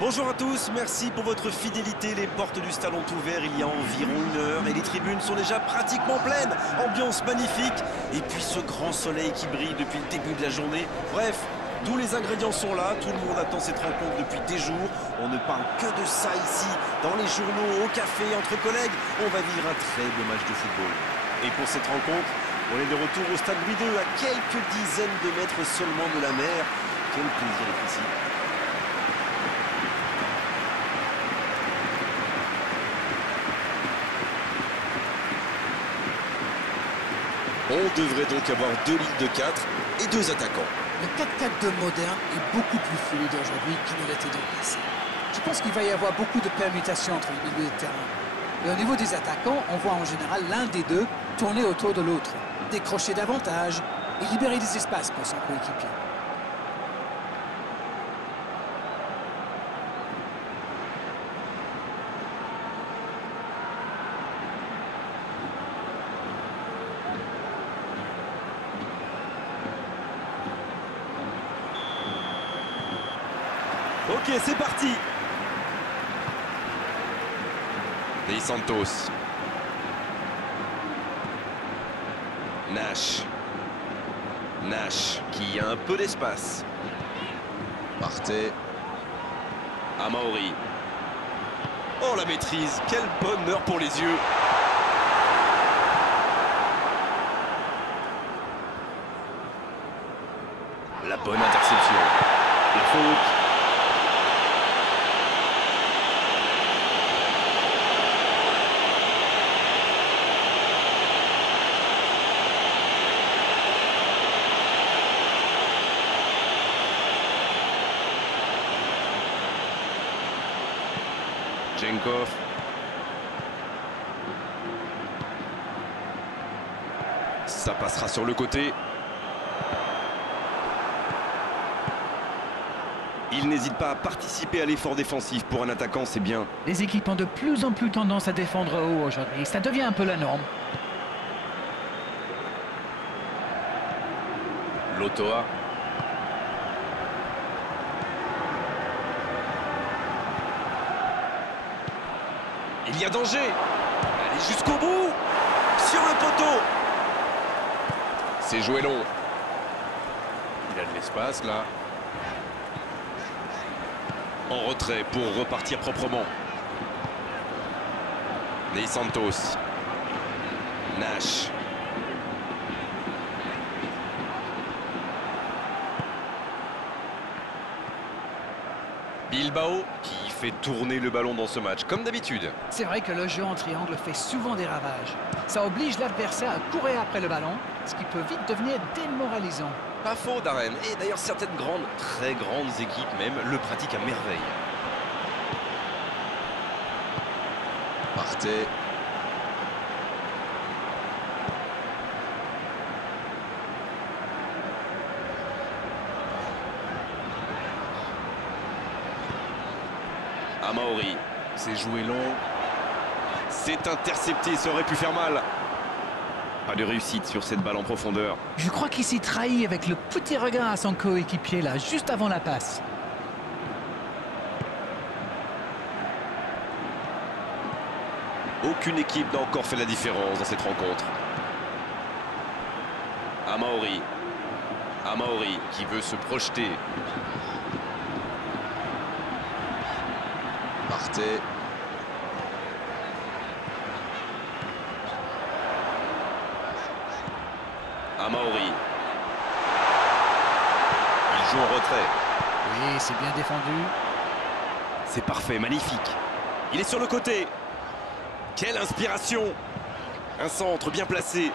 Bonjour à tous, merci pour votre fidélité. Les portes du stade ont ouvert il y a environ 1 heure et les tribunes sont déjà pratiquement pleines. Ambiance magnifique et puis ce grand soleil qui brille depuis le début de la journée. Bref, tous les ingrédients sont là, tout le monde attend cette rencontre depuis des jours. On ne parle que de ça ici, dans les journaux, au café, entre collègues. On va vivre un très beau match de football. Et pour cette rencontre, on est de retour au stade Louis II, à quelques dizaines de mètres seulement de la mer. Quel plaisir d'être ici. On devrait donc avoir 2 ligues de 4 et 2 attaquants. Le 4-4-2 moderne est beaucoup plus fluide aujourd'hui qu'il ne l'était dans le passé. Je pense qu'il va y avoir beaucoup de permutations entre les milieux de terrain. Et au niveau des attaquants, on voit en général l'un des deux tourner autour de l'autre, décrocher davantage et libérer des espaces pour son coéquipier. Ok, c'est parti. Dos Santos. Nash. Nash qui a un peu d'espace. Partey. Amauri. Oh la maîtrise, quel bonheur pour les yeux. La bonne interception. La faute. Jenkov. Ça passera sur le côté. Il n'hésite pas à participer à l'effort défensif. Pour un attaquant, c'est bien. Les équipes ont de plus en plus tendance à défendre haut aujourd'hui. Ça devient un peu la norme. Lotoa. Il y a danger. Allez jusqu'au bout. Sur le poteau. C'est joué long. Il a de l'espace là. En retrait pour repartir proprement. Dos Santos. Nash. Bilbao qui fait tourner le ballon dans ce match, comme d'habitude. C'est vrai que le jeu en triangle fait souvent des ravages. Ça oblige l'adversaire à courir après le ballon, ce qui peut vite devenir démoralisant. Pas faux, Darren. Et d'ailleurs, certaines grandes, très grandes équipes même, le pratiquent à merveille. Partey. Amauri. C'est joué long. C'est intercepté, ça aurait pu faire mal. Pas de réussite sur cette balle en profondeur. Je crois qu'il s'est trahi avec le petit regard à son coéquipier là, juste avant la passe. Aucune équipe n'a encore fait la différence dans cette rencontre. Amauri. Amauri qui veut se projeter. Partey. Amauri. Il joue en retrait. Oui, c'est bien défendu. C'est parfait, magnifique. Il est sur le côté. Quelle inspiration! Un centre bien placé.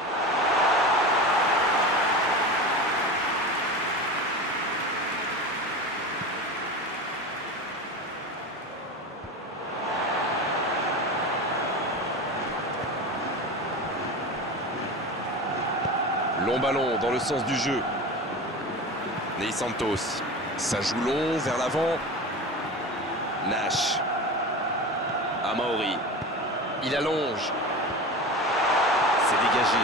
Long ballon dans le sens du jeu. Dos Santos. Ça joue long vers l'avant. Nash. Amauri. Il allonge. C'est dégagé.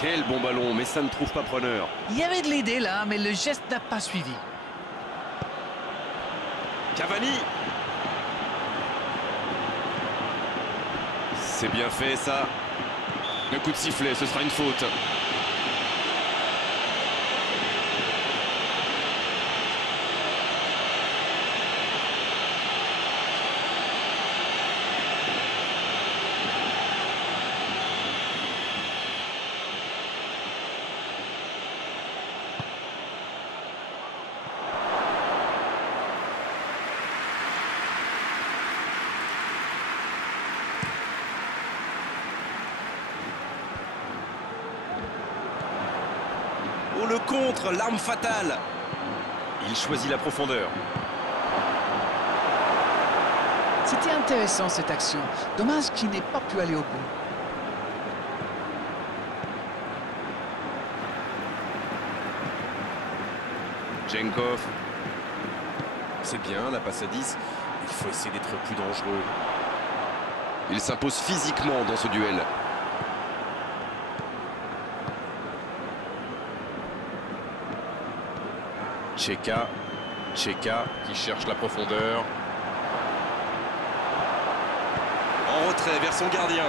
Quel bon ballon, mais ça ne trouve pas preneur. Il y avait de l'idée là, mais le geste n'a pas suivi. Cavani. C'est bien fait ça. Le coup de sifflet, ce sera une faute. Oh, le contre, l'arme fatale. Il choisit la profondeur. C'était intéressant cette action. Dommage qu'il n'ait pas pu aller au bout. Djenkov. C'est bien, la passe à 10. Il faut essayer d'être plus dangereux. Il s'impose physiquement dans ce duel. Tcheka qui cherche la profondeur. En retrait vers son gardien.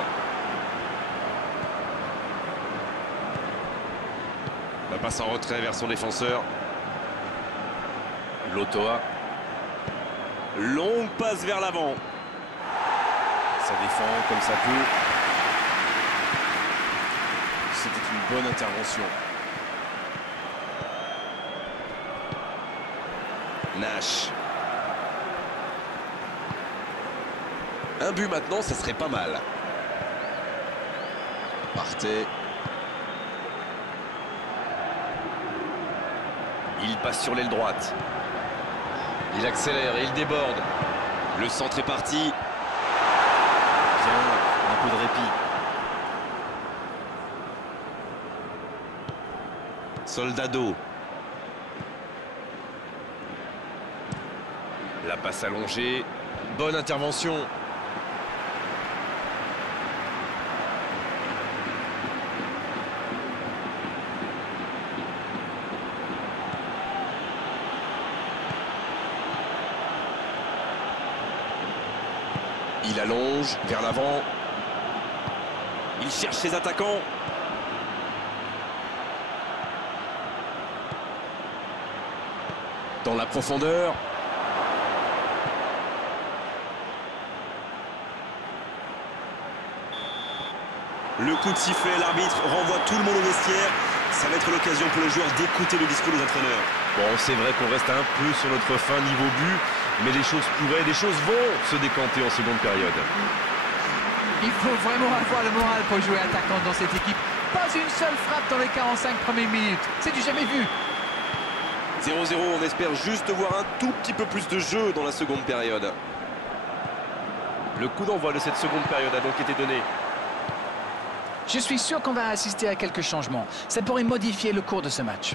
La passe en retrait vers son défenseur. Lotoa. Longue passe vers l'avant. Ça défend comme ça peut. C'était une bonne intervention. Nash. Un but maintenant, ça serait pas mal. Partey. Il passe sur l'aile droite. Il accélère et il déborde. Le centre est parti. Bien, un peu de répit. Soldado. La passe allongée. Bonne intervention. Il allonge vers l'avant. Il cherche ses attaquants. Dans la profondeur. Le coup de sifflet, l'arbitre renvoie tout le monde au vestiaire. Ça va être l'occasion pour les joueurs d'écouter le discours des entraîneurs. Bon, c'est vrai qu'on reste un peu sur notre fin niveau but, mais les choses vont se décanter en seconde période. Il faut vraiment avoir le moral pour jouer attaquant dans cette équipe. Pas une seule frappe dans les 45 premières minutes. C'est du jamais vu. 0-0, on espère juste voir un tout petit peu plus de jeu dans la seconde période. Le coup d'envoi de cette seconde période a donc été donné. Je suis sûr qu'on va assister à quelques changements. Ça pourrait modifier le cours de ce match.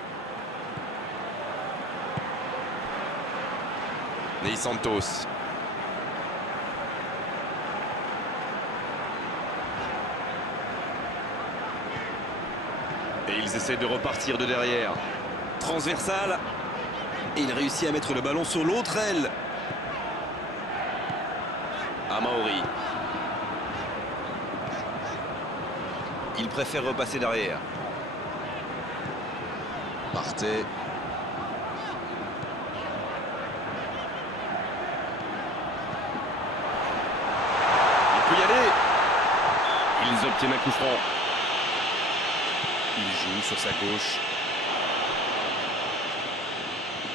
Ney Santos. Et ils essaient de repartir de derrière. Transversal. Et il réussit à mettre le ballon sur l'autre aile. Amaori. Il préfère repasser derrière. Partey. Il peut y aller. Ils obtiennent un coup franc. Il joue sur sa gauche.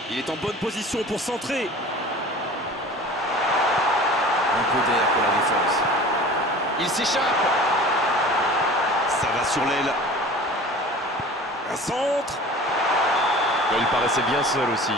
Il est en bonne position pour centrer. Un peu d'air pour la défense. Il s'échappe. Ça va sur l'aile. Un centre. Il paraissait bien seul aussi.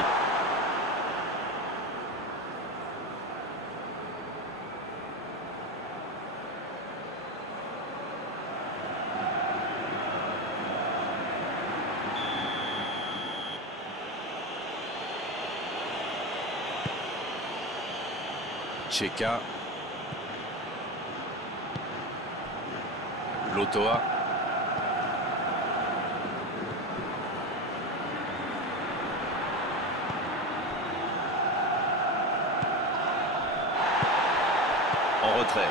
Tcheka. Lotoa. en retrait.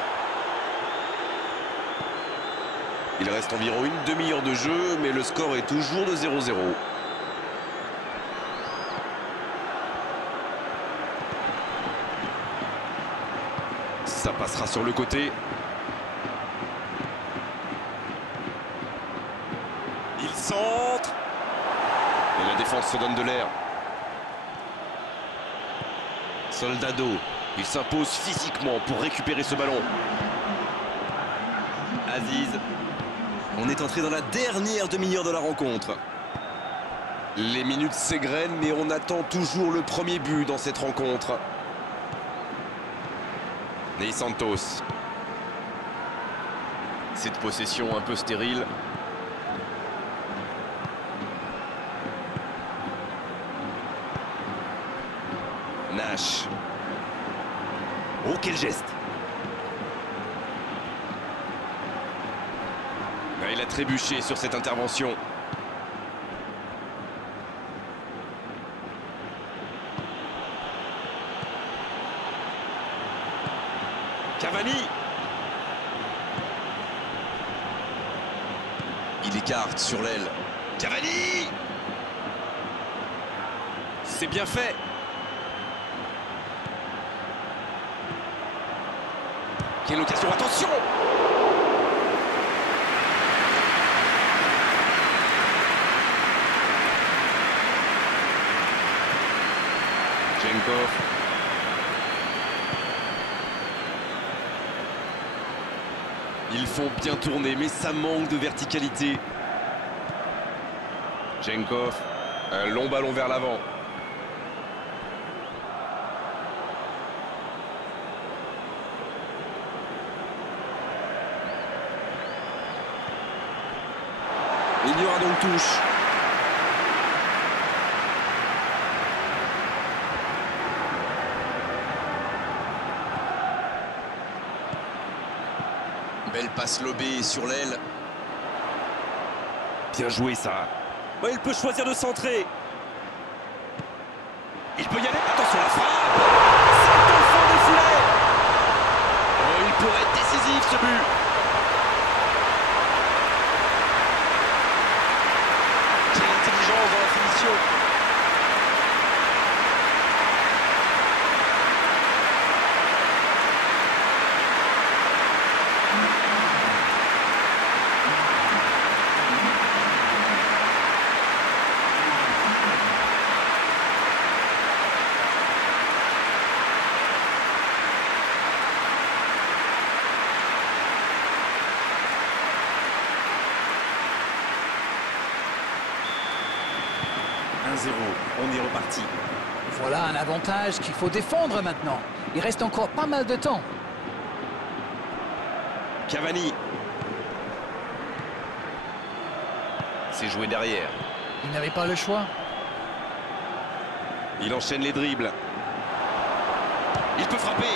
Il reste environ une demi-heure de jeu, mais le score est toujours de 0-0. Ça passera sur le côté. Il centre. Et la défense se donne de l'air. Soldado, il s'impose physiquement pour récupérer ce ballon. Aziz. On est entré dans la dernière demi-heure de la rencontre. Les minutes s'égrènent, mais on attend toujours le premier but dans cette rencontre. Ney Santos. Cette possession un peu stérile. Nash. Oh, quel geste! Il a trébuché sur cette intervention. Cavani. Il écarte sur l'aile. Cavani. C'est bien fait. Quelle occasion, attention! Jenkov. Ils font bien tourner, mais ça manque de verticalité. Jenkov, un long ballon vers l'avant. Il y aura donc touche. Belle passe lobée sur l'aile. Bien joué ça. Ouais, il peut choisir de centrer. Il peut y aller. Attention la frappe. C'est au fond des filets. Oh, il pourrait être décisif ce but. Quelle intelligence dans la finition. On est reparti. Voilà un avantage qu'il faut défendre maintenant. Il reste encore pas mal de temps. Cavani. C'est joué derrière. Il n'avait pas le choix. Il enchaîne les dribbles. Il peut frapper.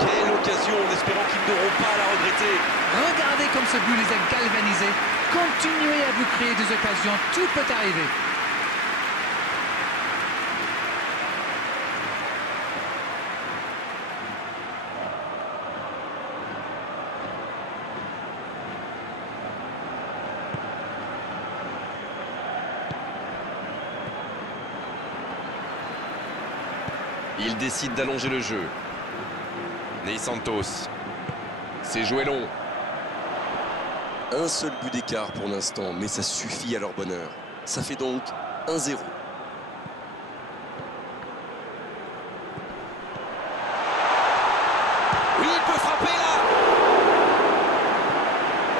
Quelle occasion, en espérant qu'ils n'auront pas à la regretter. Regardez comme ce but les a galvanisés. Continuez à vous créer des occasions, tout peut arriver. Il décide d'allonger le jeu. Ney Santos. C'est joué long. Un seul but d'écart pour l'instant, mais ça suffit à leur bonheur. Ça fait donc 1-0. Oui, il peut frapper là.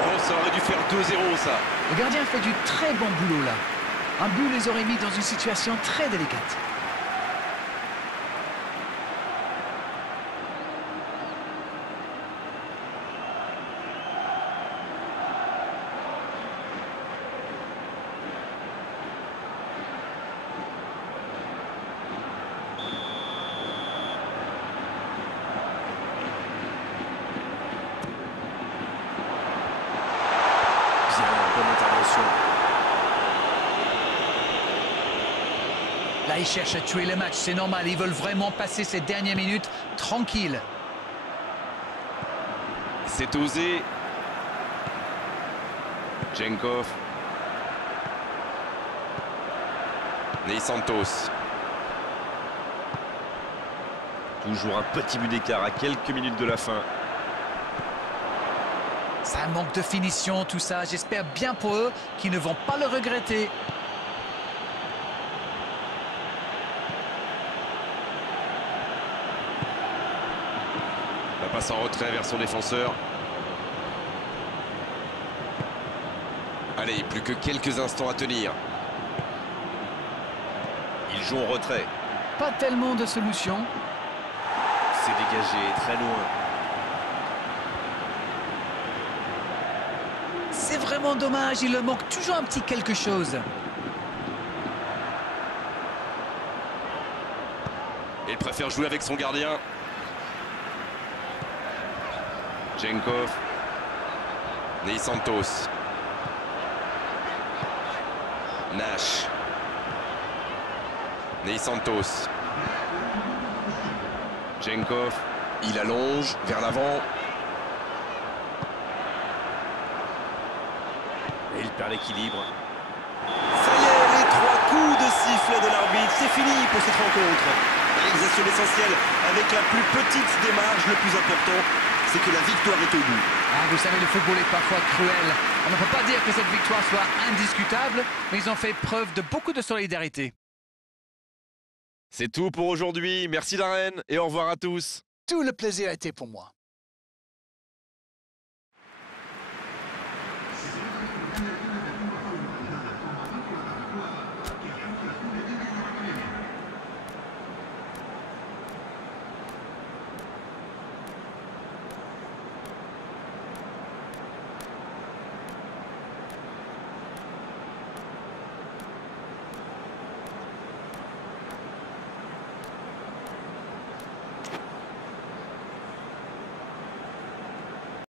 Oh, ça aurait dû faire 2-0 ça. Le gardien fait du très bon boulot là. Un but les aurait mis dans une situation très délicate. Là, ils cherchent à tuer le match, c'est normal. Ils veulent vraiment passer ces dernières minutes tranquilles. C'est osé. Djenkov. Ney Santos. Toujours un petit but d'écart à quelques minutes de la fin. Ça manque de finition, tout ça. J'espère bien pour eux qu'ils ne vont pas le regretter. La passe en retrait vers son défenseur. Allez, plus que quelques instants à tenir. Ils jouent en retrait. Pas tellement de solutions. C'est dégagé, très loin. C'est vraiment dommage, il leur manque toujours un petit quelque chose. Il préfère jouer avec son gardien. Djenkov. Ney Santos. Nash. Ney Santos. Djenkov. Il allonge vers l'avant. Et il perd l'équilibre. Ça y est, les 3 coups de sifflet de l'arbitre, c'est fini pour cette rencontre. Réalisation essentielle avec la plus petite des marges, le plus important, c'est que la victoire est au bout. Ah, vous savez, le football est parfois cruel. On ne peut pas dire que cette victoire soit indiscutable, mais ils ont fait preuve de beaucoup de solidarité. C'est tout pour aujourd'hui. Merci Darren et au revoir à tous. Tout le plaisir a été pour moi.